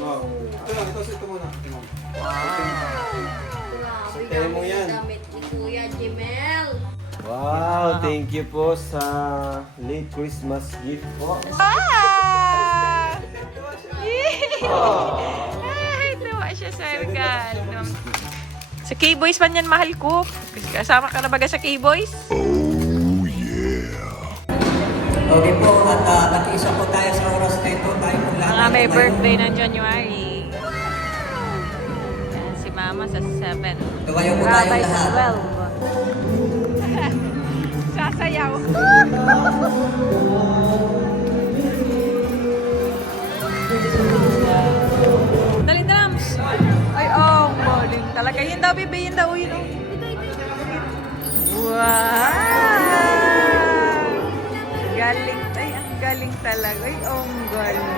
Wow. Ito lang, ito muna. Grabe, Temo yan. damit ni Kuya Jemel. Wow, thank you po sa late Christmas gift po. Ah! Ay, tuwa siya sa regalo. Sa K-Boys man yan, mahal ko. Kasama ka na baga sa K-Boys? Okay po, at nag-isa po tayo sa oras na ito. Tayo po lahat. Mga may birthday ng January. Yan, si Mama sa 7. Tumayo po tayo Rabay sa lahat. 12. Sasayaw. Dali, drums. Ay, oh, galing talaga. Yun daw, baby. Yun daw, yun. Wow! Galing. Ay, ang galing talaga. Ay, oh, ang galing.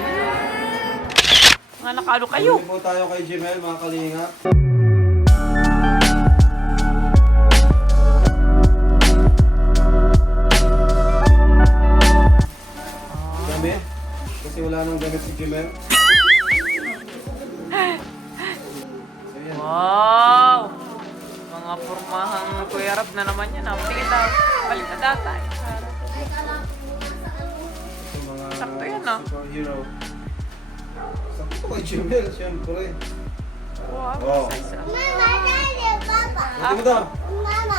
Mga nakalo kayo. Thank you po tayo kay Jemel, mga kalingap. Dami? Kasi wala nang gamit si Jemel. So yan. Wow! Mga pormahang Kuya Rap na naman yan. Ang tingin daw. Balik na data. Sa mga Sakto yan, ah. superhero. Sakto kay Jemel, siyempre. Wow. Wow. Size, ah. Ito mo daw.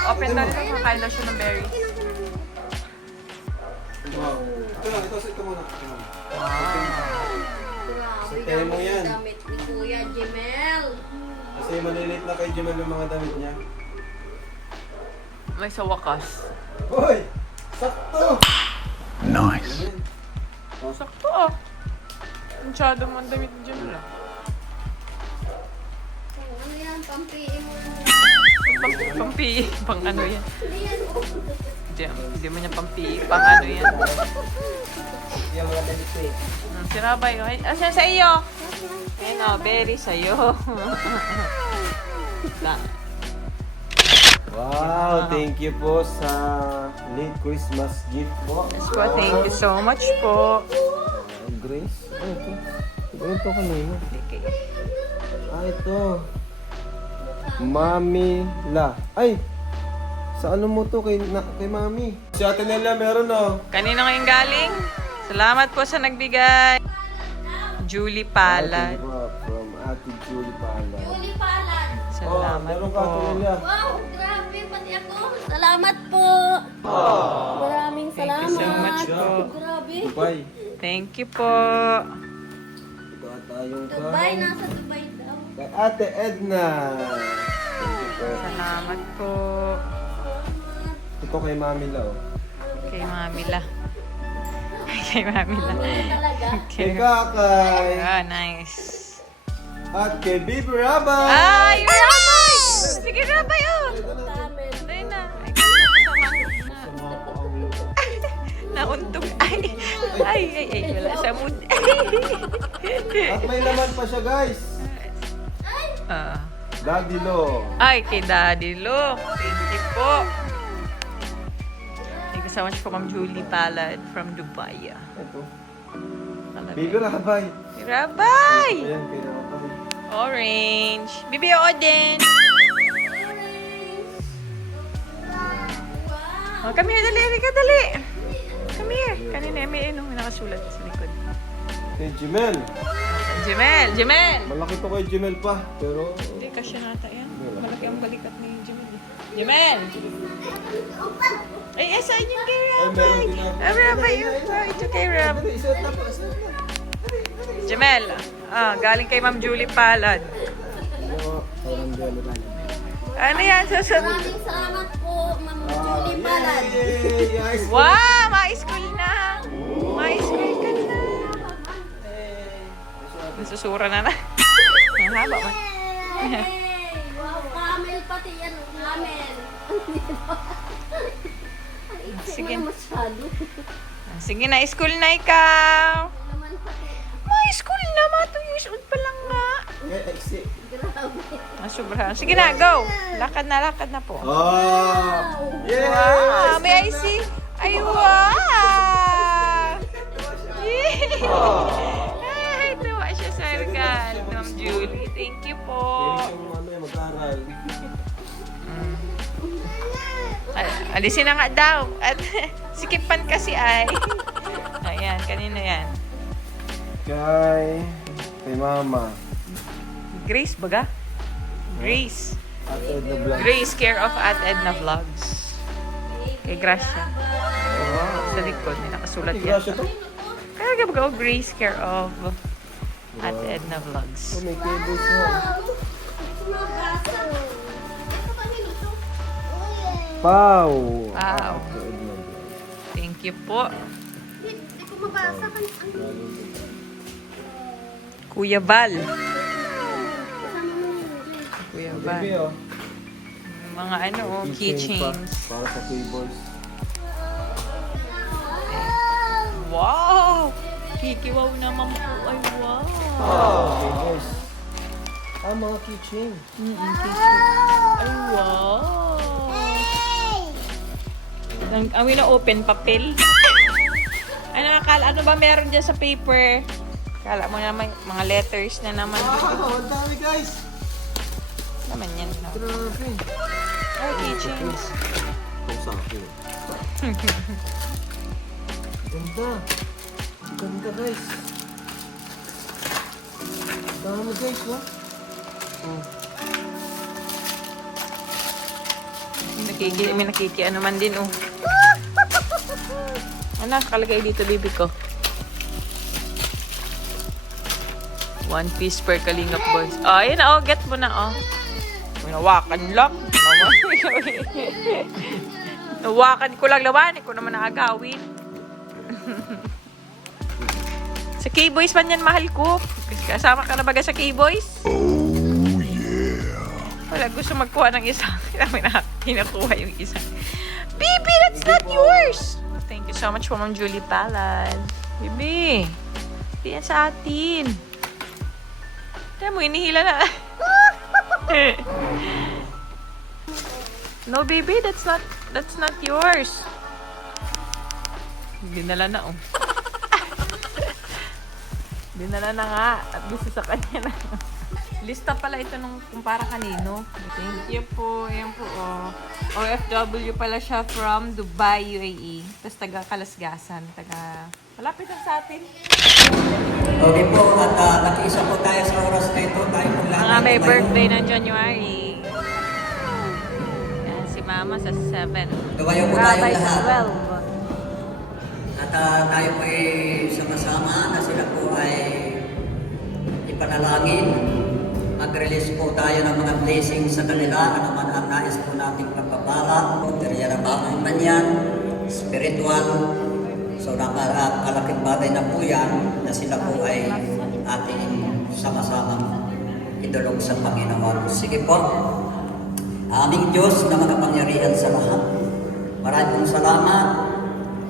Open na rin. Kakain na siya ng berry. Wow. Ito lang, ito muna. Grabe, Temo yan. damit ni Kuya Jemel. Kasi malilit na kay Jemel yung mga damit niya. May sa wakas. Hoy! Sakto! Nice. Oh, sakto ah. Masyado mo ang damit dyan lang. Ano yan, pampiin mo lang. Pampi. Pang ano yan. Hindi yan. Hindi mo niya pampi. Pang ano yan. Yung mga damit ko eh. Si Rabay. Ay, asan sa iyo? Ayun o, berry sa'yo. Wow, thank you po sa late Christmas gift po. Yes po, thank you so much po. Grace? Ano ito? Ito kanina. Ito. Mami La. Ay! Sa ano mo to kay Mami? Si Ate Nelia meron oh. Kanina ngayong galing? Salamat po sa nagbigay. Julie Palad. From Ate Julie Pala. Uli palad. Salamat meron ka Ate po. Nelia. Wow, grabe, pati ako. Salamat po. Maraming Thank you salamat. so much po. Grabe. Dubai. Thank you po. Ito tayong Dubai, nasa Dubai daw. kay Ate Edna. Thank you po. Salamat po. Ito kay Mami La oh. Kay Mami La. Kay Mami La. Talaga. Kay Kakay. Ah, nice. At kay Bibi Rabay. Ay, Rabay! Sige, Rabay, oh! Camel. Ay na. Ay, kasama. Nauntog. Ay, wala sa mood. At may laman pa siya guys. Ah. Daddy Lo. Ay, kay Daddy Lo. Thank you po. Thank you so much po, Ma'am Julie Palad from Dubai. Ito. Talaga. Bibi Rabay. Rabay! Ayan, kay Rabay. Orange. Bibi Odin. Oh, come here, dali. Halika, dali. Come here. Kanina, may nakasulat sa likod. Kay Jemel. Jemel! Malaki to kay Jemel pa. Pero, Hindi, kasya nata yan. Malaki ang balikat ni Jemel. Jemel! Ay, saan yung kay ay, Rabay? meron din ako. Rabay, ito kay Rabay. Dali, isuot na po. Jemel, galing kay Ma'am Julie Palad. Ano yan? Susunod. Maraming salamat po, Ma'am Julie Palad. Yay! Ice cream. Wow! Ma-school na! Ma-school ka na! Nasusura na na. Ang haba man. Hey! Wow, camel pati yan. Camel. Sige. Masyado. Sige na, school na ikaw. Naman pati. Ma-school na, ma. 2 years old pa lang nga. Grabe. Sobrahan. Sige na, go. Lakad na po. Oh! Yay! Wow, may I see? Ay, wow! Yay! Ay, tuwa siya sa regalo. Ma'am Julie. Thank you po. Pwede siyang ano, mag-aral. Alisin na nga daw. At sikipan kasi ay. Ayan, kanina yan. Kay Mama. Grace baga? Grace. At Edna Vlog. Grace, care of at Edna Vlogs. Kay Gracia. Sa likod, may nakasulat Ay, yan. Gracia to? Kaya baga, Grace, care of at Edna Vlogs. Oh, may cables na. Pau! Pau. At Edna Vlog. Thank you po. Hindi ko mabasa. Kuya Val. Kuya Val. Baby, oh. Mga ano, oh, Keychain pa, keychains. para sa cables. Wow! Kikiwaw naman po. Ay, wow! Okay, guys. Mga keychain. Keychain. Ay, wow! Ang wina-open, papel. Ano ba meron dyan sa paper? Kala mo naman, mga letters na naman. Wow! Ang dami, guys! Naman yan. No? Grabe. Ay, keychains. Kung sa akin. Ganda. Ganda, guys. Dami, guys, ha? Oh. May nakiki ano man din, oh. Ano, nakalagay dito, baby ko. 1 piece per Kalingap Boys. Oh, ayun na, oh. Get mo na, oh. Nawakan lang. Nawakan ko lang naman. Ikaw naman nakagawin. Sa K-Boys man yan, mahal ko. Kasama ka na baga sa K-Boys? Oh, yeah. Wala, gusto magkuha ng isa. Kami na kinukuha yung isa. Bibi, that's not yours! Thank you so much for Ma'am Julie Palad. Bibi, hindi yan sa atin. Kaya mo, inihila na. No, baby, that's not yours. Dinala na, oh. Dinala na nga. At gusto sa kanya na. Lista pala ito nung kumpara kanino. Thank you po. Ayan po, oh. OFW pala siya from Dubai, UAE. Tapos taga Kalasgasan. Malapit lang sa atin. Okay po, at nakiisa po tayo sa oras na ito. Tayo po lahat. Mga may birthday ng January. Yan, si Mama sa 7. Gawayo po tayo Rabay sa lahat. 12. At tayo po ay sama-sama na sila po ay ipanalangin. Mag-release po tayo ng mga blessings sa kanila. Ano man ang nais po nating pagpapala. Material na bagay man yan. Spiritual. So napakalaking bagay na po yan na sila po ay ating sama-sama idulog sa Panginoon. Sige po. Aming Diyos na makapangyarihan sa lahat. Maraming salamat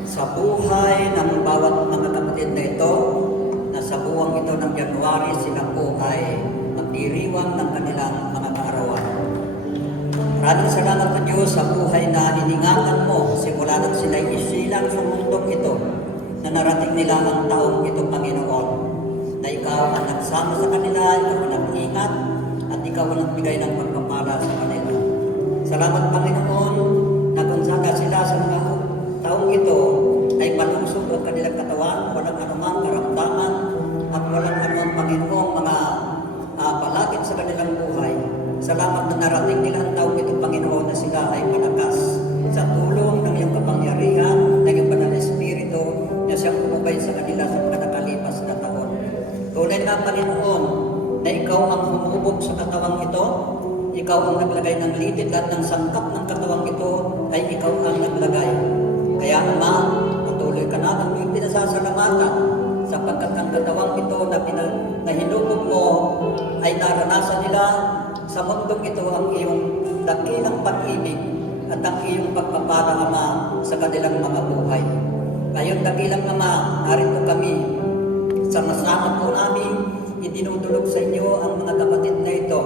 sa buhay ng bawat mga kapatid na ito na sa buwang ito ng January sila po ay magdiriwang ng kanilang mga kaarawan. Maraming salamat po Diyos sa buhay na iningatan mo simula nang sila isilang sa mundong ito na narating nila ang taong ito, Panginoon, na ikaw ang nagsama sa kanila, ikaw ang nag-ingat at ikaw ang nagbigay ng pagpapala sa kanila. Salamat, Panginoon, na kung saka sila sa mga taong ito ay palusog ang kanilang katawan, walang anumang karamdaman at walang anumang Panginoong mga palakit sa kanilang buhay. Salamat na narating nila ang taong ito, Panginoon, na sila ay malakas sa tulong ng iyong kapangyarihan, ng iyong banal na Espiritu na siyang umubay sa kanila sa mga nakalipas na taon. Tunay na, Panginoon, na ikaw ang humubog sa katawang ito, ikaw ang naglagay ng litid at ng sangkap ng katawang ito ay ikaw ang naglagay. Kaya Ama, patuloy ka na ang iyong pinasasalamatan sapagkat ang katawang ito na hinubog mo ay naranasan nila sa mundong ito ang iyong dakilang pag-ibig at ang iyong pagpapala, Ama, sa kanilang mga buhay. Ngayon, dakilang Ama, narito kami. Sama-sama po namin idinudulog sa inyo ang mga kapatid na ito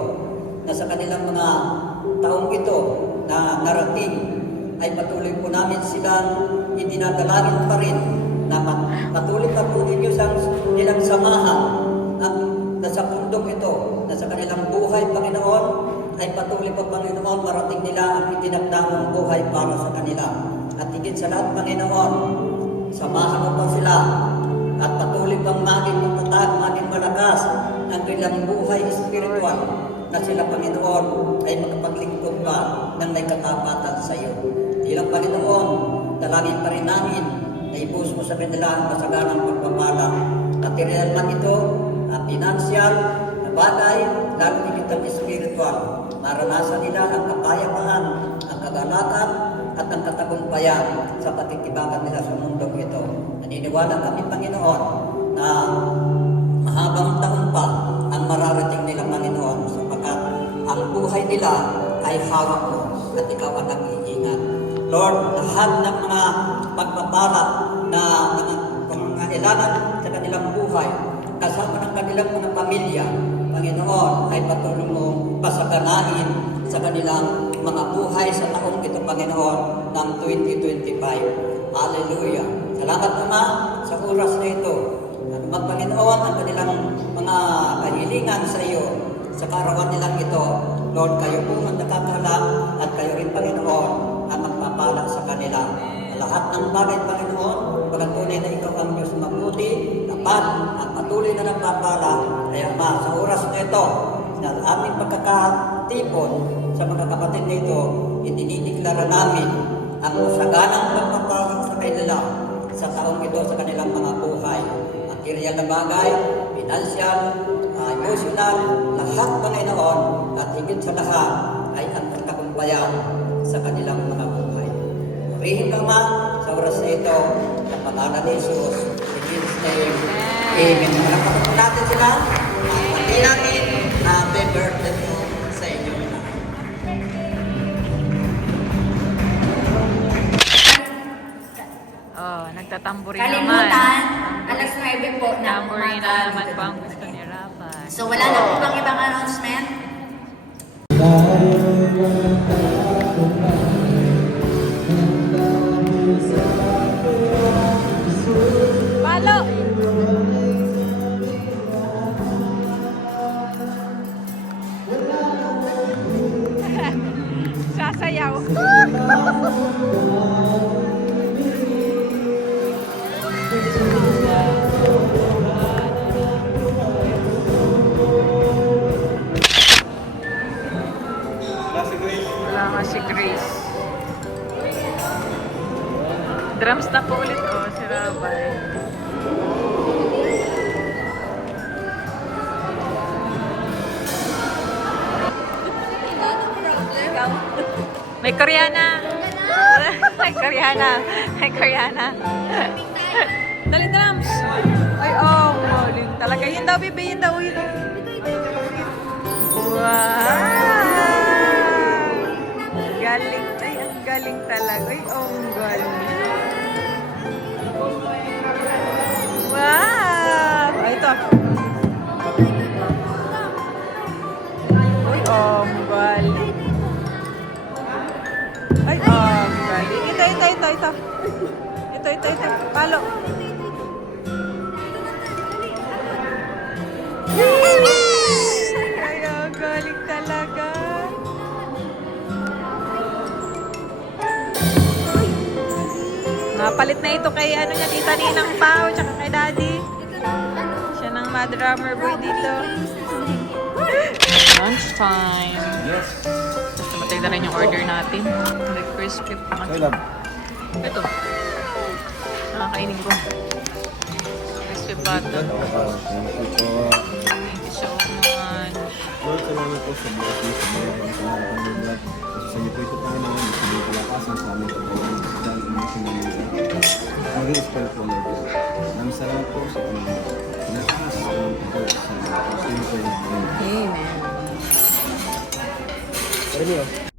na sa kanilang mga taong ito na narating ay patuloy po namin silang idinadalangin pa rin na patuloy pa po ninyo nilang samahan at na sa pundong ito buhay, Panginoon, ay patuloy pa, Panginoon, marating nila ang itinagdamong buhay para sa kanila. At higit sa lahat, Panginoon, samahan mo pa sila at patuloy pang maging matatag, maging malakas ang kanilang buhay espiritual na sila, Panginoon, ay makapaglingkod pa ng may katapatan sa iyo. Ilang, Panginoon, dalangin pa rin namin na ibus mo sa kanila ang masaganang pagpapala. Material man ito, financial, na bagay, lalo higit ang espiritual. Maranasan nila ang kapayapaan, ang kagalakan, at ang katagumpayan sa patitibakan nila sa mundong ito. Naniniwala kami, Panginoon, na mahabang taon pa ang mararating nila, Panginoon, sapagkat ang buhay nila ay hawak mo at ikaw ang nag-iingat. Lord, lahat ng mga pagpapala na pangangailangan sa kanilang buhay, kasama ng kanilang mga pamilya, Panginoon, ay patuloy mo pasaganain sa kanilang mga buhay sa taong ito, Panginoon, ng 2025. Hallelujah! Salamat, Ama, sa oras na ito. At Panginoon, ang kanilang mga kahilingan sa iyo, sa karawan nilang ito, Lord, kayo po ang nakakalam at kayo rin, Panginoon, ang magpapala sa kanila. Lahat ng bagay, Panginoon, pagkatunay na ikaw ang Diyos mabuti, tapat, at patuloy na nagpapala. Kaya, Ama, sa oras na ito, na aming pagkakatipon sa mga kapatid na ito, idinideklara namin ang masaganang pagpapala sa kanila sa taong ito sa kanilang mga buhay. Material na bagay, financial, emotional, lahat, Panginoon, at higit sa lahat ay ang katagumpayan sa kanilang mga buhay. Purihin ka, Ma, sa oras na ito, sa pangalan ni Jesus, in Jesus' name, Amen. Malakpakan po natin sila. Pati natin, happy birthday po sa inyo. Oh, nagtatamburi naman. Kalimutan, alas 9 po na Tamburi na naman po ang gusto ni Rafa. So wala na po bang ibang announcement? Palo! Sasayaw. Wala nga si Grace. Drums na po ulit, oh, si Rabay. May Koreana! May Koreana! May Koreana! Dali drums! Ay, oh, maling talaga. Yun daw, bebe, yun daw. Yun. Wow! Galing. Ay, ang galing talaga. Ay, oh, ang galing. Wow! Ay, ito. Ay, oh, ang galing. Ay, oh, ang galing. Ito. Ito. Palo. Ay, ang galing talaga. Napalit na ito kay ano niya, Tita Ninang Pao, tsaka kay Daddy. Siya ng drummer boy dito. Lunch time. Yes. Tapos namatay na rin yung order natin. May crispy pa. Okay, love. Ito. Nakakainin ko. Crispy pata. Thank you po. Thank you so much. Lord, salamat po sa buhay niyo, sa buhay ng sa mga pamilya. Kasi sa inyo po ito, Panginoon, sa inyo palakasan sa aming pagkawan. Dahil inyong maging spell po, Lord. Maraming salamat po sa Panginoon. Pinakas sa aming pagkawan sa inyo po yung Amen. Panginoon.